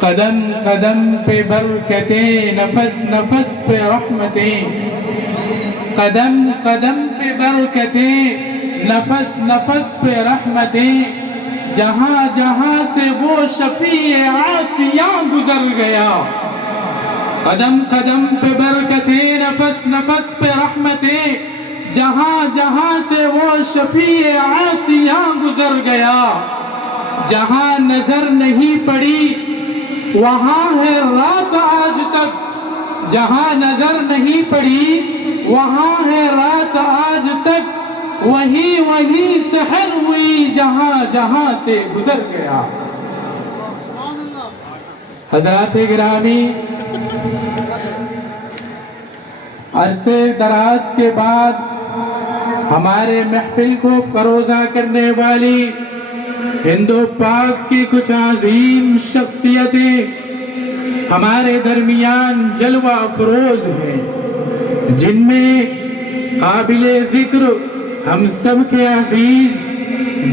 قدم قدم پہ برکتیں، نفس نفس پہ رحمتیں، قدم قدم پہ برکتیں، نفس نفس پہ رحمتیں، جہاں جہاں سے وہ شفیع عاصیاں گزر گیا۔ قدم قدم پہ برکتیں، نفس نفس پہ رحمتیں، جہاں جہاں سے وہ شفیع عاصیاں گزر گیا۔ جہاں نظر نہیں پڑی وہاں ہے رات آج تک، جہاں نظر نہیں پڑی وہاں ہے رات آج تک، وہی وہی سحر ہوئی جہاں جہاں سے گزر گیا۔ حضرات گرامی، عرصے دراز کے بعد ہمارے محفل کو فروزہ کرنے والی ہند و پاک کی کچھ عظیم شخصیتیں ہمارے درمیان جلوہ افروز ہیں، جن میں قابل ذکر ہم سب کے عزیز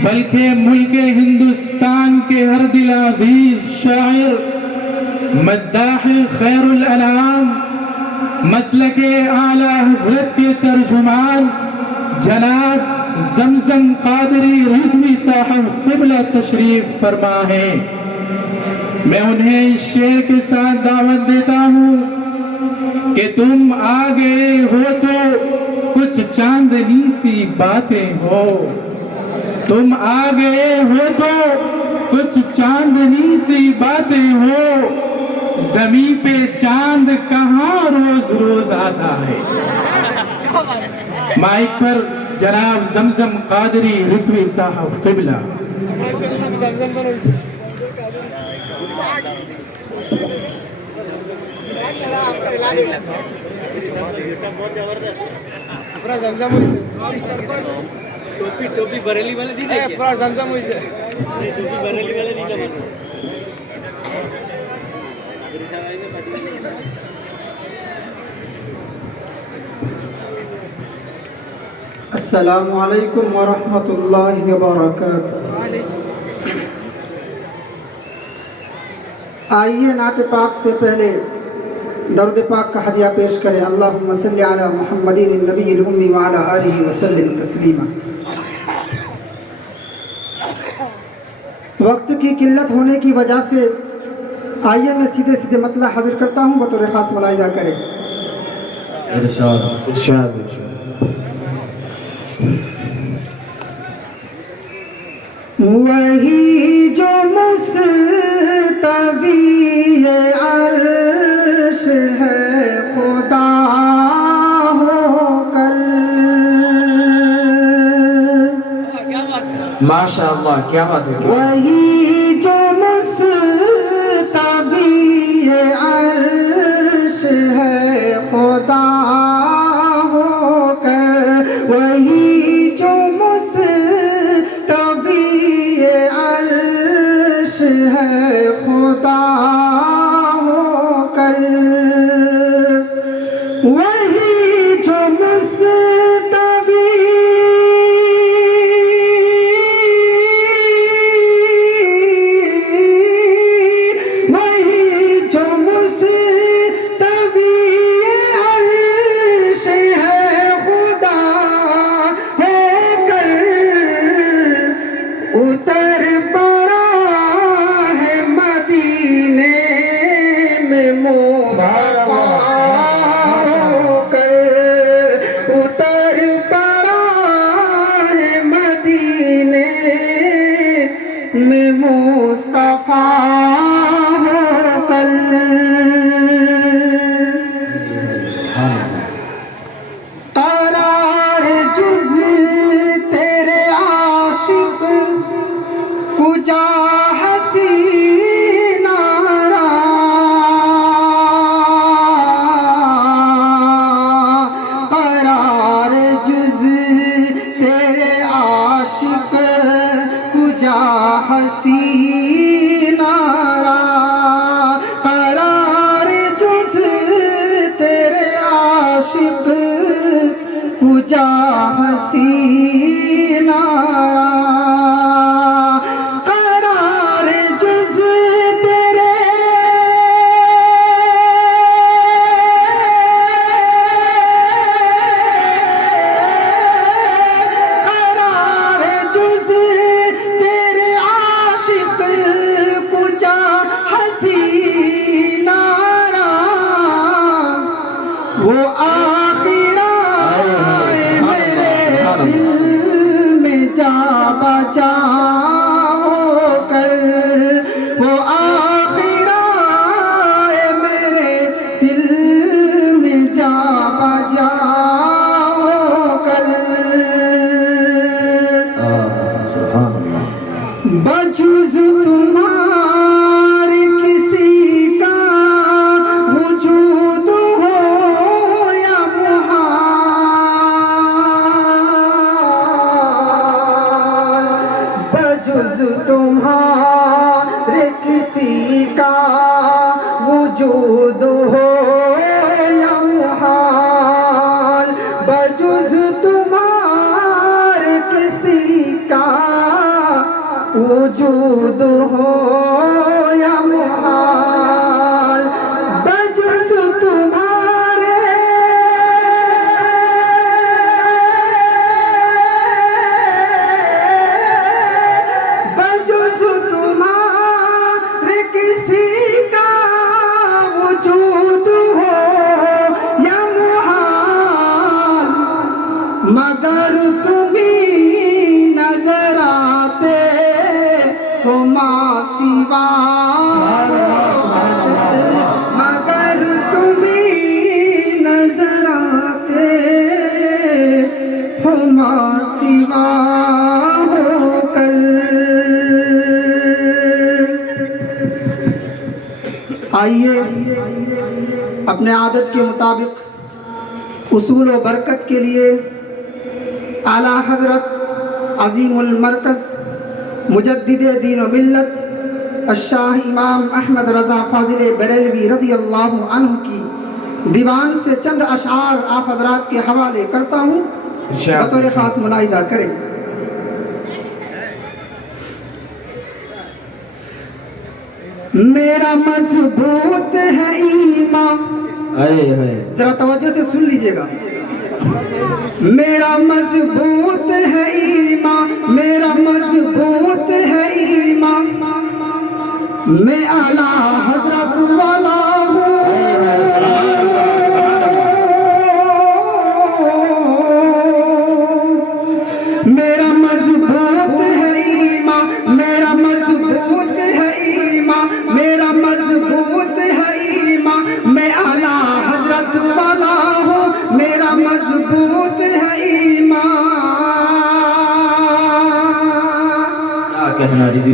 بلکہ ملک ہندوستان کے ہر دل عزیز شاعر، مداح خیر الانام، مسلک اعلیٰ حضرت کے ترجمان جناب زمزم قادری رضوی صاحب قبلہ تشریف فرما ہے۔ میں انہیں اس شعر کے ساتھ دعوت دیتا ہوں کہ تم آگے ہو تو کچھ چاندنی سی باتیں ہو، تم آگے ہو تو کچھ چاندنی سی باتیں ہو، زمین پہ چاند کہاں روز روز آتا ہے۔ مائک پر جناب زمزم قادری رضوی صاحب قبلہ۔ ٹوپی بریلی والے دی دیکھئے پورا زمزم ہوئی سے ٹوپی بریلی والے دی کمان۔ السلام علیکم ورحمۃ اللہ وبرکاتہ۔ آئیے نعت پاک سے پہلے درود پاک کا ہدیہ پیش کریں۔ اللہم صلی علی محمد النبی الامی وعلی آلہ وسلم تسلیما۔ وقت کی قلت ہونے کی وجہ سے آئیے میں سیدھے سیدھے مطلع حاضر کرتا ہوں، بطور خاص ملاحظہ کریں۔ ارشاد وہی جو مستوی عرش ہے خدا ہو کر، ماشاءاللہ کیا بات ہے۔ وہی جو مستوی عرش ہے خدا ہو کر، وہی جو ہے خدا ہو کر، وہی جو مستوی وہی جو مستوی عرش ہے خدا ہو کر، اتر پڑا ہو کر، اتر پڑا ہے مدینے میں مصطفیٰ ہو کر۔ قرار جز تیرے عاشق کجا حسین را، قرار جز تیرے عاشق کجا حسین را، بجا کر وہ آخر آئے میرے دل میں جا بجا کر بجز تمہارے کسی کا وجود ہو یا محال بجز تمہارے کسی کا وجود ہو یا محال بجز تمہارے کسی کا وجود ہو یا محال بجز تمہارے بجز تمہارے کسی کا وجود ہو یا محال مگر تمہیں نظر آتے ہو ماں سوا مگر تمہیں نظر آتے ہو ماں سوا ہو کر آئیے اپنے عادت کے مطابق اصول و برکت کے لیے اعلیٰ حضرت عظیم المرکز مجدد دین و ملت الشاہ امام احمد رضا فاضل بریلوی رضی اللہ عنہ کی دیوان سے چند اشعار آپ حضرات کے حوالے کرتا ہوں، بطور خاص ملاحظہ کریں۔ میرا مضبوط ہے ایمان، ذرا توجہ سے سن لیجئے گا۔ میرا مضبوط ہے ایمان، میرا مضبوط ہے ایمان، میں اعلیٰ حضرت والا ہوں۔ میرا مضبوط ہے ایمان، میرا مضبوط ہے ایمان، میرا مضبوط ہے ایمان، میں اعلیٰ حضرت والا ہوں۔ میرا مضبوط ہے ایمان،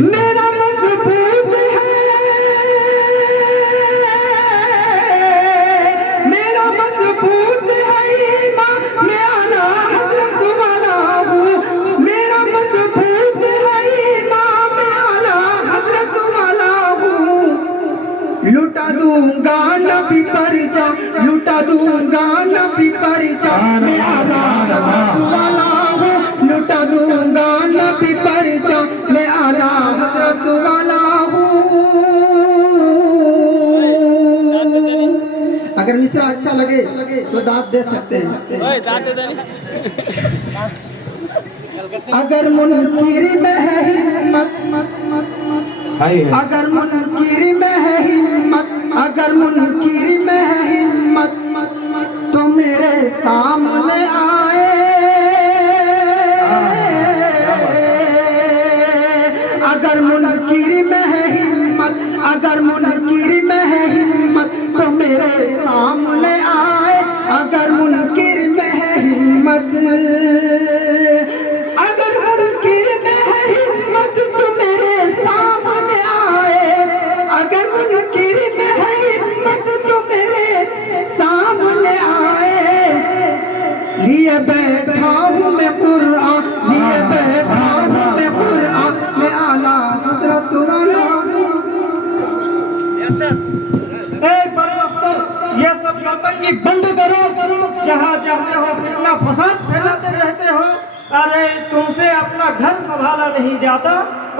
میرا مضبوط ہے، میرا مضبوط ہے ایمان، میں اعلیٰ حضرت والا ہوں۔ میرا مضبوط ہے ایمان، میں اعلیٰ حضرت والا ہوں۔ لٹا دوں گا نبی پر جان، لٹا دوں گا نبی پر جان، میں اعلیٰ حضرت والا ہوں۔ لٹا دوں گا نبی پر جان، میں اعلیٰ حضرت والا ہوں۔ اگر مصرع اچھا لگے تو داد دے سکتے ہیں۔ اگر منکر میں ہے ہمت، اگر منکر میں ہے ہمت، اگر منکر میں ہے ہمت تو میرے سامنے آئے۔ اگر منکر میں ہے ہمت، اگر منکر میں ہے ہمت تو میرے سامنے آئے۔ اگر منکر میں ہے ہمت، اگر منکر میں ہے ہمت تو میرے سامنے آئے۔ اگر منکر میں ہے ہمت تو میرے سامنے آئے۔ لیے بیٹھا ہوں میں قرآن، لیے بیٹھا ہوں میں قرآن، میں اعلیٰ حضرت والا ہوں۔ یہ سب نوٹنگی بند کرو، جہاں جاتے ہو فتنہ فساد پھیلاتے رہتے ہو۔ ارے تم سے اپنا گھر سنبھالا نہیں جاتا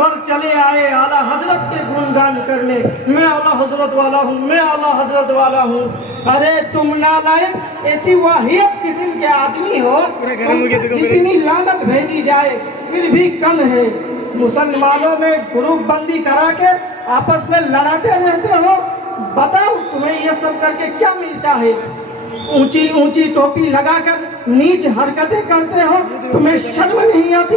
اور چلے آئے اعلیٰ حضرت کے گنگان کرنے، میں اعلیٰ حضرت والا ہوں، میں اعلیٰ حضرت والا ہوں۔ ارے تم نالائق ایسی واحد قسم کے آدمی ہو، جتنی لعنت بھیجی جائے پھر بھی کم ہے۔ مسلمانوں میں گروپ بندی کرا کے آپس میں لڑاتے رہتے ہو۔ بتاؤ تمہیں یہ سب کر کے کیا ملتا ہے؟ اونچی اونچی ٹوپی لگا کر نیچ حرکتیں کرتے ہو، تمہیں شرم نہیں آتی؟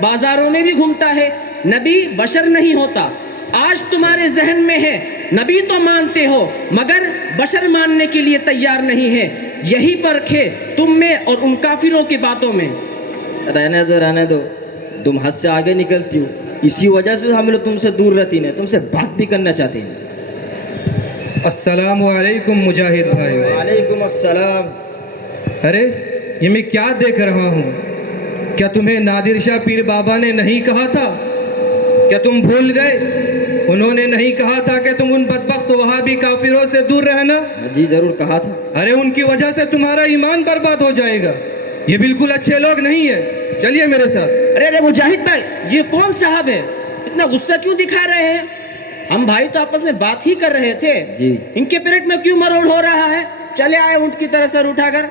بازاروں میں بھی گھومتا ہے. نبی بشر نہیں ہوتا. آج تمہارے ذہن میں ہے نبی تو مانتے ہو مگر بشر ماننے کے لیے تیار نہیں ہے. یہی فرق ہے تم میں اور ان کافروں کی باتوں میں. رہنے دو تم حد سے آگے نکلتی ہو. اسی وجہ سے ہم لوگ تم سے دور رہتی ہیں, تم سے بات بھی کرنا چاہتے ہیں. السلام علیکم مجاہد بھائی. وعلیکم السلام. ارے یہ میں کیا دیکھ رہا ہوں؟ کیا تمہیں نادر شاہ پیر بابا نے نہیں کہا تھا؟ کیا تم بھول گئے؟ انہوں نے نہیں کہا تھا کہ تم ان بدبخت وہابی کافروں سے دور رہنا؟ جی ضرور کہا تھا. ارے ان کی وجہ سے تمہارا ایمان برباد ہو جائے گا. یہ بالکل اچھے لوگ نہیں ہیں. چلیے میرے ساتھ. ارے مجاہد بھائی, یہ کون صاحب ہے؟ اتنا غصہ کیوں دکھا رہے ہیں؟ ہم بھائی تو آپس میں بات ہی کر رہے تھے. جی. ان کے پیٹ میں کیوں مروڑ ہو رہا ہے؟ چلے آئے اونٹ کی طرح سر اٹھا کر.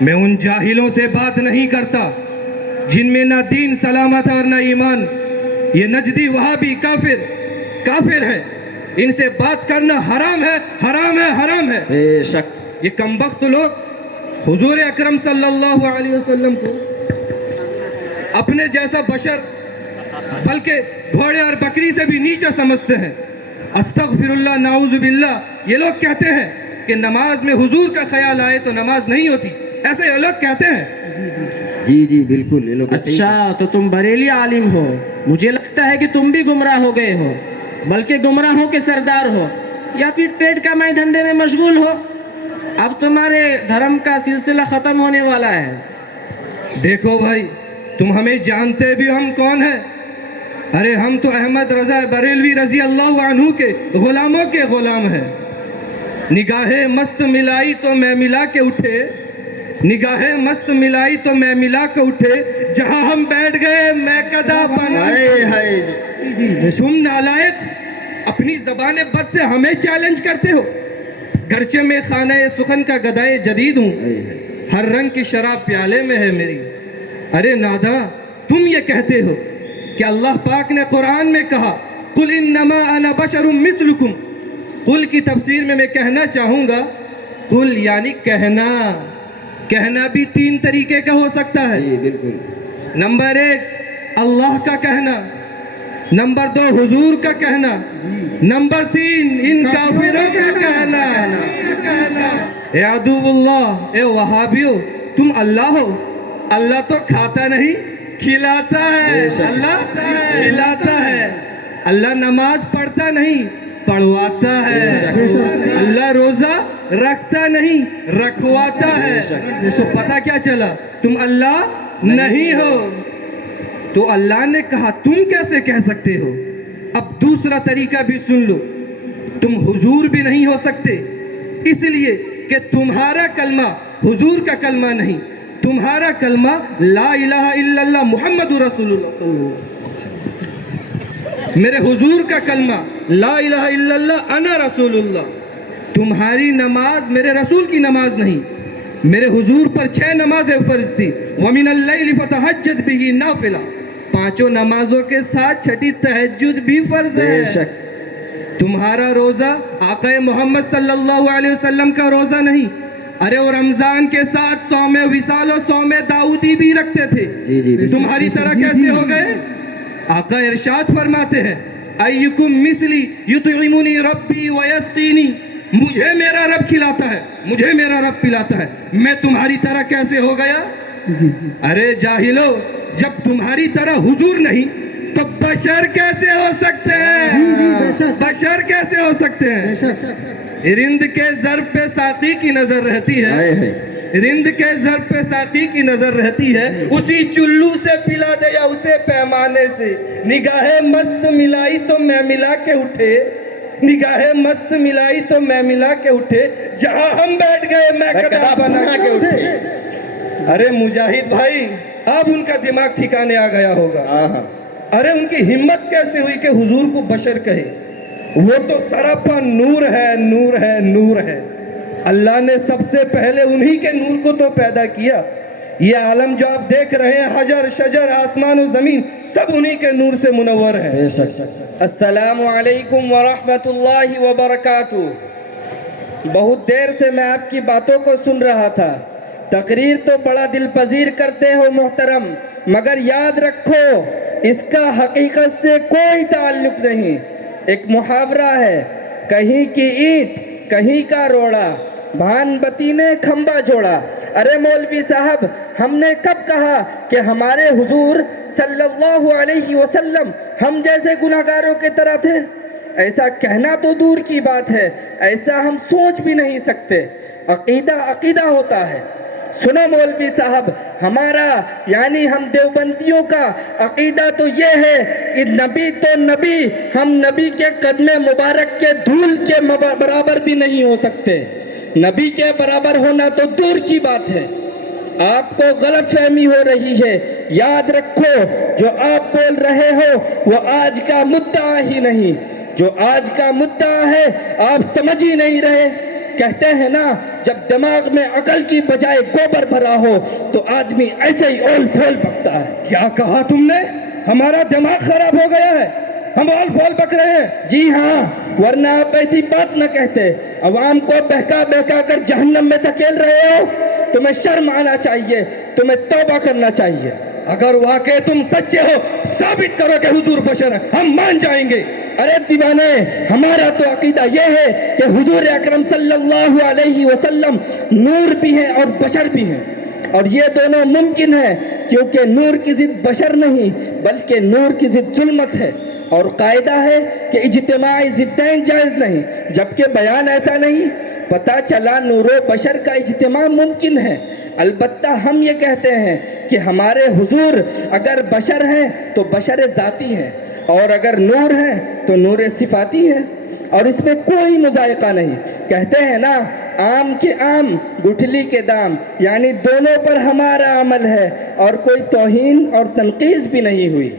میں ان جاہلوں سے بات نہیں کرتا جن میں نہ دین سلامت ہے اور نہ ایمان. یہ نجدی وہابی کافر ہیں. ان سے بات کرنا حرام ہے, حرام ہے, حرام ہے. بے شک. یہ کمبخت لوگ حضور اکرم صلی اللہ علیہ وسلم کو اپنے جیسا بشر بلکہ گھوڑے اور بکری سے بھی نیچا سمجھتے ہیں. استغفر اللہ, نعوذ باللہ. یہ لوگ کہتے ہیں کہ نماز میں حضور کا خیال آئے تو نماز نہیں ہوتی. ایسے یہ لوگ کہتے ہیں. جی بالکل. یہ لوگ اچھا تو تم بریلی عالم ہو. مجھے لگتا ہے کہ تم بھی گمراہ ہو گئے ہو, بلکہ گمراہوں کے سردار ہو, یا پھر پیٹ کمائی دھندے میں مشغول ہو. اب تمہارے دھرم کا سلسلہ ختم ہونے والا ہے. دیکھو بھائی, تم ہمیں جانتے بھی ہم کون ہیں. ارے ہم تو احمد رضا بریلوی رضی اللہ عنہ کے غلاموں کے غلام ہیں. نگاہیں مست ملائی تو میں ملا کے اٹھے, نگاہیں مست ملائی تو میں ملا کے اٹھے, جہاں ہم بیٹھ گئے میں کدا بنا. تم نالائق اپنی زبان بد سے ہمیں چیلنج کرتے ہو. گرچہ میں خانہ سخن کا گدائے جدید ہوں, ہر رنگ کی شراب پیالے میں ہے میری. ارے نادا, تم یہ کہتے ہو کہ اللہ پاک نے قرآن میں کہا قل انما انا بشر مثلکم. قل کی تفسیر میں کہنا چاہوں گا, قل یعنی کہنا بھی 3 طریقے کا ہو سکتا ہے. بالکل. نمبر 1 اللہ کا کہنا, نمبر 2 حضور کا کہنا, نمبر 3 ان کافروں کا کہنا. اے عدو اللہ, اے وہابیو, تم اللہ ہو. اللہ تو کھاتا نہیں کھلاتا ہے. اللہ کھلاتا ہے. اللہ نماز پڑھتا نہیں پڑھواتا ہے. اللہ روزہ رکھتا نہیں رکھواتا ہے. تو پتہ کیا چلا, تم اللہ نہیں ہو. تو اللہ نے کہا تم کیسے کہہ سکتے ہو؟ اب دوسرا طریقہ بھی سن لو. تم حضور بھی نہیں ہو سکتے, اس لیے کہ تمہارا کلمہ حضور کا کلمہ نہیں. تمہارا کلمہ لا الہ الا اللہ محمد رسول اللہ صلی اللہ علیہ وسلم. میرے حضور کا کلمہ لا الہ الا اللہ انا رسول اللہ. تمہاری نماز میرے رسول کی نماز نہیں. میرے حضور پر 6 نمازیں فرض تھی. وَمِنَ اللَّيْلِ فَتَحَجَّدْ بِهِ نَافِلَةً. 5 نمازوں کے ساتھ چھٹی تہجد بھی فرض ہے. بے شک. تمہارا روزہ آقا محمد صلی اللہ علیہ وسلم کا روزہ نہیں. ارے وہ رمضان کے ساتھ صوم وصال و صوم داؤدی بھی رکھتے تھے. تمہاری طرح کیسے ہو گئے؟ آقا ارشاد فرماتے ہیں ایکم مثلی یطعمنی ربی ویسقینی. مجھے میرا رب کھلاتا ہے, مجھے میرا رب پلاتا ہے. میں تمہاری طرح کیسے ہو گیا؟ ارے جاہلو, جب تمہاری طرح حضور نہیں تو بشر کیسے ہو سکتے ہیں؟ بشر کیسے ہو سکتے ہیں؟ رند کے ضرب پہ ساقی کی نظر رہتی ہے, رند کے ضرب پہ ساقی کی نظر رہتی ہے. اسی چلو سے پلا دے یا اسے پیمانے سے. نگاہیں مست ملائی تو میں ملا کے اٹھے, نگاہیں مست ملائی تو میں ملا کے اٹھے, جہاں ہم بیٹھ گئے میں کدا بنا کے اٹھے. ارے مجاہد بھائی, اب ان کا دماغ ٹھکانے آ گیا ہوگا. ارے ان کی ہمت کیسے ہوئی کہ حضور کو بشر کہے؟ وہ تو سراپا نور ہے, نور ہے, نور ہے. اللہ نے سب سے پہلے انہی کے نور کو تو پیدا کیا. یہ عالم جو آپ دیکھ رہے ہیں, حجر شجر آسمان و زمین, سب انہی کے نور سے منور ہے. السلام علیکم ورحمۃ اللہ وبرکاتہ. بہت دیر سے میں آپ کی باتوں کو سن رہا تھا. تقریر تو بڑا دل پذیر کرتے ہو محترم، مگر یاد رکھو اس کا حقیقت سے کوئی تعلق نہیں۔ ایک محاورہ ہے، کہیں کی اینٹ کہیں کا روڑا، بھان بتی نے کھمبا جوڑا۔ ارے مولوی صاحب، ہم نے کب کہا کہ ہمارے حضور صلی اللہ علیہ وسلم ہم جیسے گناہگاروں کی طرح تھے؟ ایسا کہنا تو دور کی بات ہے، ایسا ہم سوچ بھی نہیں سکتے۔ عقیدہ عقیدہ ہوتا ہے۔ سنو مولوی صاحب، ہمارا یعنی ہم دیوبندیوں کا عقیدہ تو یہ ہے کہ نبی تو نبی، ہم نبی کے قدم مبارک کے دھول کے برابر بھی نہیں ہو سکتے۔ نبی کے برابر ہونا تو دور کی بات ہے۔ آپ کو غلط فہمی ہو رہی ہے۔ یاد رکھو، جو آپ بول رہے ہو وہ آج کا مدعا ہی نہیں، جو آج کا مدعا ہے آپ سمجھ ہی نہیں رہے۔ کہتے ہیں نا، جب دماغ میں عقل کی بجائے گوبر بھرا ہو تو آدمی ایسے ہی اول پھول بکتا ہے۔ کیا کہا تم نے؟ ہمارا دماغ خراب ہو گیا ہے، ہم اول پھول بک رہے ہیں؟ جی ہاں، ورنہ آپ ایسی بات نہ کہتے۔ عوام کو بہکا بہکا کر جہنم میں دھکیل رہے ہو۔ تمہیں شرم آنا چاہیے، تمہیں توبہ کرنا چاہیے۔ اگر واقعی تم سچے ہو ثابت کرو کہ حضور بشر ہیں، ہم مان جائیں گے۔ ارے دیوانے، ہمارا تو عقیدہ یہ ہے کہ حضور اکرم صلی اللہ علیہ وسلم نور بھی ہیں اور بشر بھی ہیں، اور یہ دونوں ممکن ہے، کیونکہ نور کی ضد بشر نہیں بلکہ نور کی ضد ظلمت ہے، اور قاعدہ ہے کہ اجتماعی ضدین جائز نہیں، جبکہ بیان ایسا نہیں۔ پتہ چلا نور و بشر کا اجتماع ممکن ہے۔ البتہ ہم یہ کہتے ہیں کہ ہمارے حضور اگر بشر ہیں تو بشر ذاتی ہیں، اور اگر نور ہے تو نور صفاتی ہے، اور اس میں کوئی مذائقہ نہیں۔ کہتے ہیں نا، آم کے آم گٹھلی کے دام، یعنی دونوں پر ہمارا عمل ہے اور کوئی توہین اور تنقید بھی نہیں ہوئی۔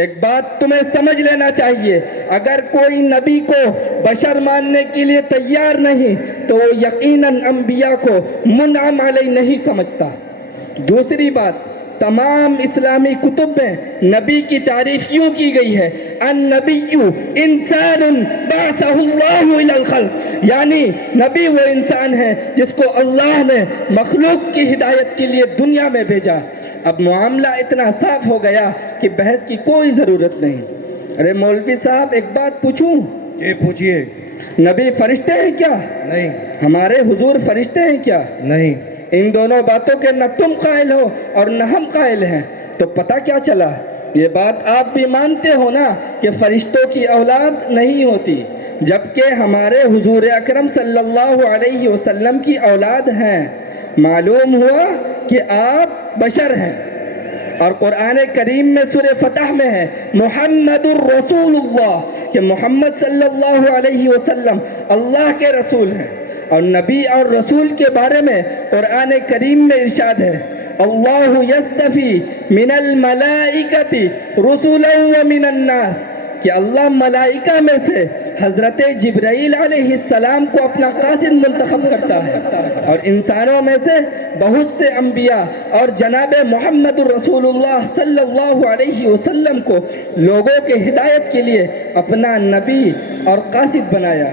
ایک بات تمہیں سمجھ لینا چاہیے، اگر کوئی نبی کو بشر ماننے کے لیے تیار نہیں تو وہ یقیناً انبیاء کو منعم علیہ نہیں سمجھتا۔ دوسری بات، تمام اسلامی کتب میں نبی کی تعریف یوں کی گئی ہے، النبی انسان بعثہ اللہ الی الخلق، یعنی نبی وہ انسان ہے جس کو اللہ نے مخلوق کی ہدایت کے لیے دنیا میں بھیجا۔ اب معاملہ اتنا صاف ہو گیا کہ بحث کی کوئی ضرورت نہیں۔ ارے مولوی صاحب، ایک بات پوچھوں؟ یہ پوچھئے۔ نبی فرشتے ہیں کیا؟ نہیں۔ ہمارے حضور فرشتے ہیں کیا؟ نہیں۔ ان دونوں باتوں کے نہ تم قائل ہو اور نہ ہم قائل ہیں، تو پتہ کیا چلا؟ یہ بات آپ بھی مانتے ہو نا کہ فرشتوں کی اولاد نہیں ہوتی، جبکہ ہمارے حضور اکرم صلی اللہ علیہ وسلم کی اولاد ہیں۔ معلوم ہوا کہ آپ بشر ہیں، اور قرآن کریم میں سورہ فتح میں ہے محمد الرسول اللہ، کہ محمد صلی اللہ علیہ وسلم اللہ کے رسول ہیں۔ اور نبی اور رسول کے بارے میں قرآن کریم میں ارشاد ہے، اللہ یستفی من الملائکۃ رسلا ومن الناس، کہ اللہ ملائکہ میں سے حضرت جبرائیل علیہ السلام کو اپنا قاصد منتخب کرتا ہے، اور انسانوں میں سے بہت سے انبیاء اور جناب محمد الرسول اللہ صلی اللہ علیہ وسلم کو لوگوں کے ہدایت کے لیے اپنا نبی اور قاصد بنایا۔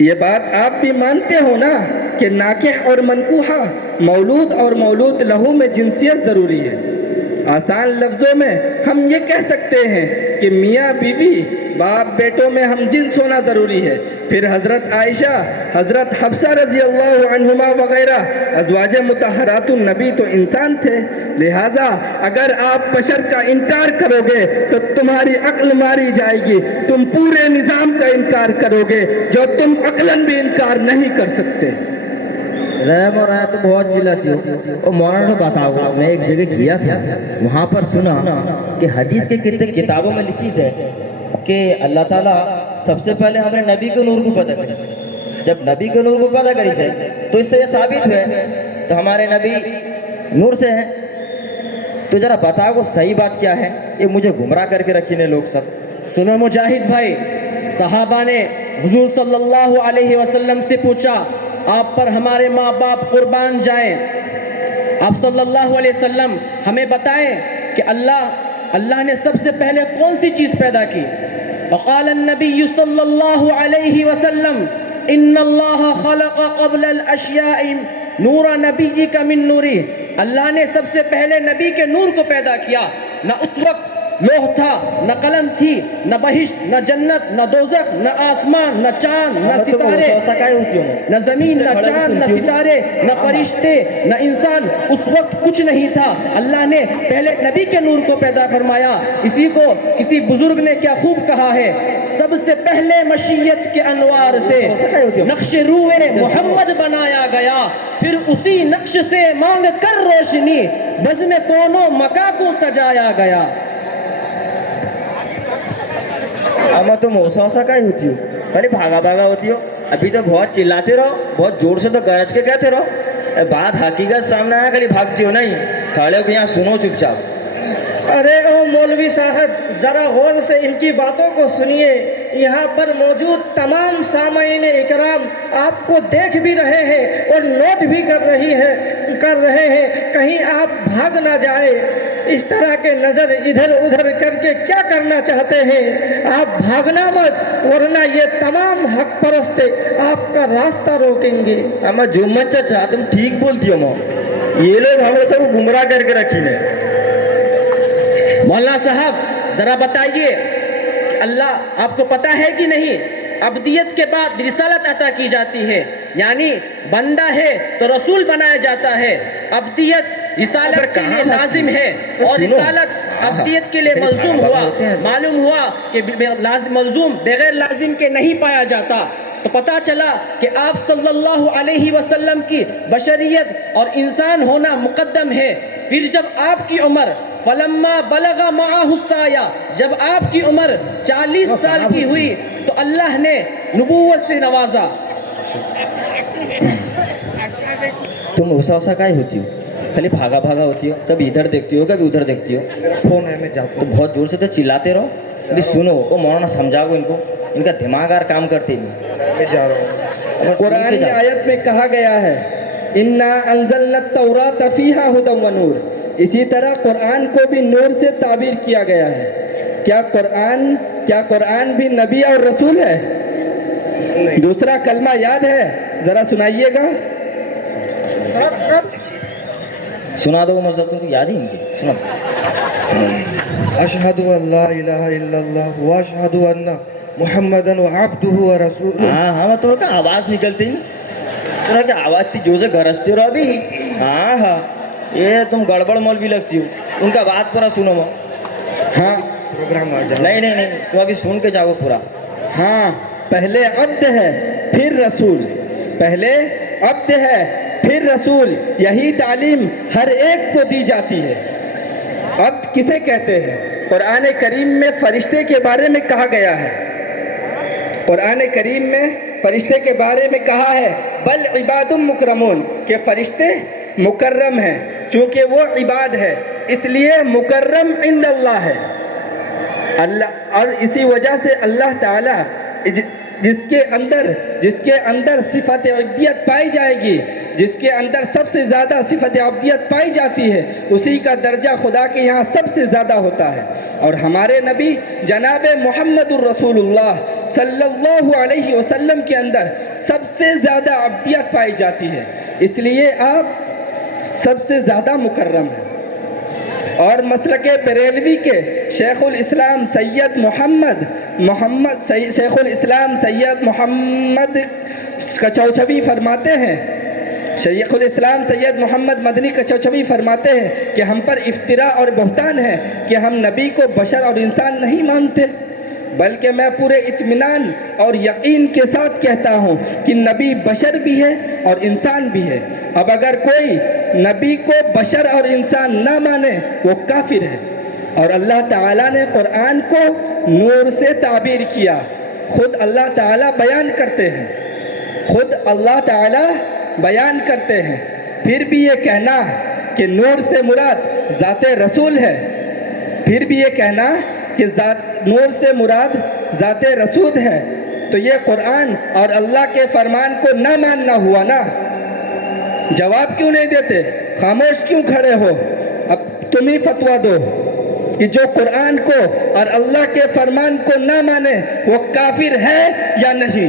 یہ بات آپ بھی مانتے ہو نا کہ ناکح اور منکوحہ، مولود اور مولود لہو میں جنسیت ضروری ہے۔ آسان لفظوں میں ہم یہ کہہ سکتے ہیں کہ میاں بیوی، باپ بیٹوں میں ہم جنس ہونا ضروری ہے۔ پھر حضرت عائشہ، حضرت حفصہ رضی اللہ عنہما وغیرہ ازواج مطہرات النبی تو انسان تھے، لہٰذا اگر آپ بشر کا انکار کرو گے تو تمہاری عقل ماری جائے گی، تم پورے نظام کا انکار کرو گے جو تم عقلاً بھی انکار نہیں کر سکتے۔ رحم اور آیا تو بہت چلاتی ہو، اور مولانا بتاؤ، میں ایک جگہ کیا تھا، وہاں پر سنا کہ حدیث کے کتنے کتابوں میں لکھی ہے کہ اللہ تعالیٰ سب سے پہلے ہمیں نبی کے نور کو پیدا کری، جب نبی کے نور کو پیدا کری سے تو اس سے یہ ثابت ہوئے تو ہمارے نبی نور سے ہیں۔ تو ذرا بتاؤ وہ صحیح بات کیا ہے؟ یہ مجھے گمراہ کر کے رکھی نے لوگ سب۔ سنو مجاہد بھائی، صحابہ نے حضور صلی اللہ علیہ وسلم سے پوچھا، آپ پر ہمارے ماں باپ قربان جائیں، آپ صلی اللہ علیہ وسلم ہمیں بتائیں کہ اللہ نے سب سے پہلے کون سی چیز پیدا کی؟ وقال النبی صلی اللہ علیہ وسلم ان اللہ خلق قبل الاشیاء نور نبیک من نوری، اللہ نے سب سے پہلے نبی کے نور کو پیدا کیا. نہ اس وقت لوح تھا، نہ قلم تھی، نہ بہشت، نہ جنت، نہ دوزخ، نہ آسمان، نہ چاند، نہ ستارے، نہ زمین، نہ چاند، نہ ستارے، نہ فرشتے، نہ انسان. اس وقت کچھ نہیں تھا. اللہ نے پہلے نبی کے نور کو پیدا فرمایا. اسی کو کسی بزرگ نے کیا خوب کہا ہے، سب سے پہلے مشیت کے انوار سے نقش روئے محمد بنایا گیا، پھر اسی نقش سے مانگ کر روشنی بزم کونوں مکا کو سجایا گیا. اما تم اوسا اوسا کائی ہوتی ہو، خالی بھاگا بھاگا ہوتی ہو. ابھی تو بہت چلاتے رہو، بہت زور سے تو گرج کے کہتے رہو. بات حقیقت سامنے آیا، خالی بھاگتی ہو نہیں. کھڑے ہو کے یہاں سنو چپ چاپ. ارے او مولوی صاحب، ذرا غور سے ان کی باتوں کو سنیے. یہاں پر موجود تمام سامعین اکرام آپ کو دیکھ بھی رہے ہیں اور نوٹ بھی کر رہے ہیں. کہیں آپ بھاگ نہ جائے. اس طرح کے نظر ادھر ادھر کر کے کیا کرنا چاہتے ہیں؟ آپ بھاگنا مت، ورنہ یہ تمام حق پرست آپ کا راستہ روکیں گے. اما جمت چچا تم ٹھیک بولتی ہو. یہ لوگ ہمیں سب گمراہ کر کے رکھی نے. مولانا صاحب ذرا بتائیے کہ اللہ آپ کو پتہ ہے کہ نہیں، عبدیت کے بعد رسالت عطا کی جاتی ہے، یعنی بندہ ہے تو رسول بنایا جاتا ہے. عبدیت رسالت کے لیے لازم ہے اور رسالت عبدیت کے لیے ملزوم ہوا. معلوم ہوا کہ ملزوم بغیر لازم کے نہیں پایا جاتا. تو پتہ چلا کہ آپ صلی اللہ علیہ وسلم کی بشریت اور انسان ہونا مقدم ہے. پھر جب آپ کی عمر فلما بلغ معہ السایہ، جب آپ کی عمر 40 سال کی ہوئی تو اللہ نے نبوت سے نوازا. تم اوسا اوسا کائی ہوتی ہو، خالی بھاگا بھاگا ہوتی ہو. کبھی ادھر دیکھتی ہو کبھی ادھر دیکھتی ہو. فون ہے میں جاتا ہوں. تو بہت زور سے تو چلاتے رہو. ابھی سنو وہ مولانا سمجھاؤ ان کو، ان کا دماغ اور کام کرتے نہیں. میں جا رہا ہوں. قرآن کی آیت میں کہا گیا ہے انا انزلنا التوراۃ فیہا ھدی و نور. اسی طرح قرآن کو بھی نور سے تعبیر کیا گیا ہے. کیا قرآن بھی نبی اور رسول ہے؟ دوسرا کلمہ یاد ہے؟ ذرا سنائیے گا. سنا دو مطلب تم کو یاد ہی ان کی. سنا اشہد ان لا الہ الا اللہ واشہد ان محمدن عبدہ ورسولہ. ہاں میں تمہیں کا آواز نکلتی تھوڑا کہ آواز تھی جو سے گرجتے رہو. ابھی ہاں یہ تم گڑبڑ مولوی لگتی ہو. ان کا بات پورا سنو. ہاں پروگرام آ جائے. نہیں تم ابھی سن کے جاؤ پورا. ہاں پہلے عبد ہے پھر رسول، پہلے عبد ہے پھر رسول. یہی تعلیم ہر ایک کو دی جاتی ہے. عبد کسے کہتے ہیں؟ قرآن کریم میں فرشتے کے بارے میں کہا گیا ہے. قرآن کریم میں فرشتے کے بارے میں کہا ہے بل عباد مکرمون، کہ فرشتے مکرم ہیں. چونکہ وہ عباد ہے اس لیے مکرم عند اللہ ہے. اور اسی وجہ سے اللہ تعالیٰ جس کے اندر صفت عبدیت پائی جائے گی، جس کے اندر سب سے زیادہ صفت عبدیت پائی جاتی ہے، اسی کا درجہ خدا کے یہاں سب سے زیادہ ہوتا ہے. اور ہمارے نبی جناب محمد الرسول اللہ صلی اللہ علیہ وسلم کے اندر سب سے زیادہ عبدیت پائی جاتی ہے، اس لیے آپ سب سے زیادہ مکرم ہیں. اور مسلک بریلوی کے شیخ الاسلام سید محمد کچوچھوی فرماتے ہیں، شیخ الاسلام سید محمد مدنی کچوچھوی فرماتے ہیں کہ ہم پر افتراء اور بہتان ہے کہ ہم نبی کو بشر اور انسان نہیں مانتے، بلکہ میں پورے اطمینان اور یقین کے ساتھ کہتا ہوں کہ نبی بشر بھی ہے اور انسان بھی ہے. اب اگر کوئی نبی کو بشر اور انسان نہ مانے وہ کافر ہے. اور اللہ تعالیٰ نے قرآن کو نور سے تعبیر کیا. خود اللہ تعالیٰ بیان کرتے ہیں. پھر بھی یہ کہنا کہ نور سے مراد ذات رسول ہے، نور سے مراد ذات رسول ہے، تو یہ قرآن اور اللہ کے فرمان کو نہ ماننا ہوا نا. جواب کیوں نہیں دیتے؟ خاموش کیوں کھڑے ہو؟ اب تم ہی فتویٰ دو کہ جو قرآن کو اور اللہ کے فرمان کو نہ مانے وہ کافر ہے یا نہیں.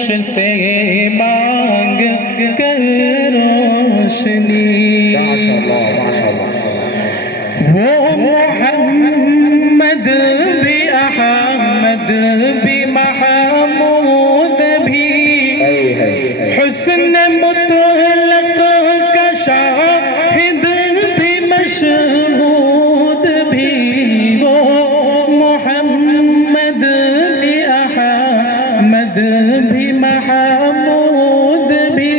نقش سے مانگ کر روشنی وہ محمد بھی احمد بھی محمود بھی حسن مطلق کا شاہد بھی مشہود بھی وہ محمد بھی احمد بھی محمود بھی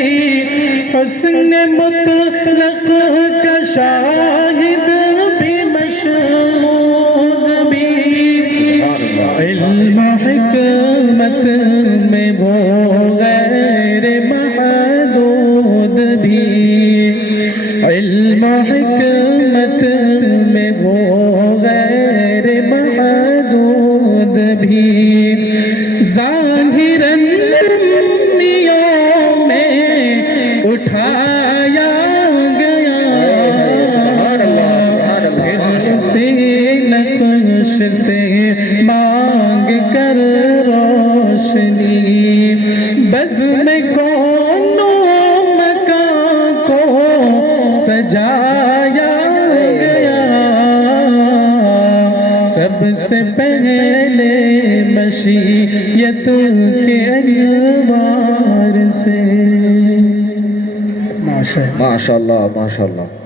حسن مطلق کا شاہد بھی مشہود بھی علم و حکمت میں وہ غیر محدود بھی علم و حکمت میں وہ غیر محدود بھی ظاہراً امیوں میں اٹھایا گیا پھر اسی نقش سے مانگ کر روشنی بزم کون و مکان کو سجایا گیا سب سے پہلے مشیت کے انوار سے ماشاء اللہ ماشاء اللہ